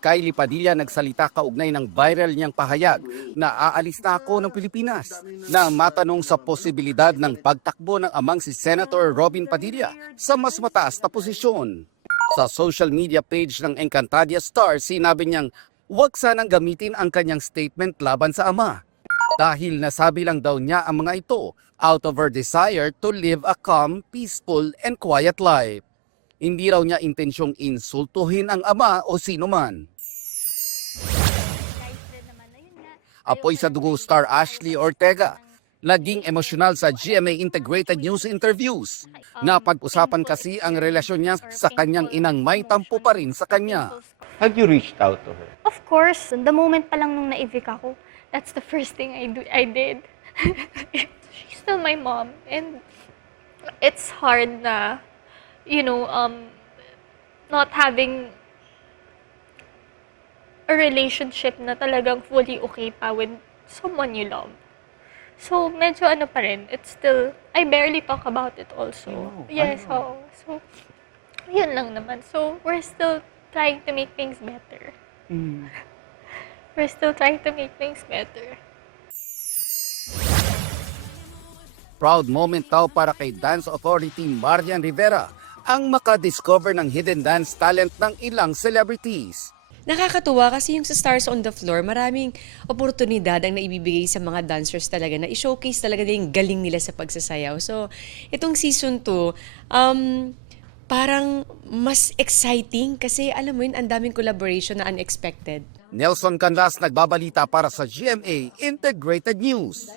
Kylie Padilla nagsalita kaugnay ng viral niyang pahayag na aalis na ako ng Pilipinas na matanong sa posibilidad ng pagtakbo ng amang si Senator Robin Padilla sa mas mataas na posisyon. Sa social media page ng Encantadia Star, sinabi niyang huwag sanang gamitin ang kanyang statement laban sa ama dahil nasabi lang daw niya ang mga ito out of her desire to live a calm, peaceful and quiet life. Hindi raw niya intensyong insultuhin ang ama o sino man. Apoy sa dugo star Ashley Ortega, naging emosyonal sa GMA Integrated News interviews. Napag-usapan kasi ang relasyon niya sa kanyang inang may tampo pa rin sa kanya. Have you reached out to her? Of course, the moment pa lang nung na-evict ako, that's the first thing I did. She's still my mom, and it's hard na, not having a relationship na talagang fully okay pa with someone you love. So, medyo pa rin, it's still, I barely talk about it also. Yes, oo. So, yun lang naman. So, we're still trying to make things better. We're still trying to make things better. Proud moment daw para kay Dance Authority Marian Rivera ang makadiscover ng hidden dance talent ng ilang celebrities. Nakakatuwa kasi yung sa Stars on the Floor, maraming oportunidad ang naibibigay sa mga dancers talaga na i-showcase talaga yung galing nila sa pagsasayaw. So, itong season 2, parang mas exciting kasi alam mo yun, ang daming collaboration na unexpected. Nelson Canlas nagbabalita para sa GMA Integrated News.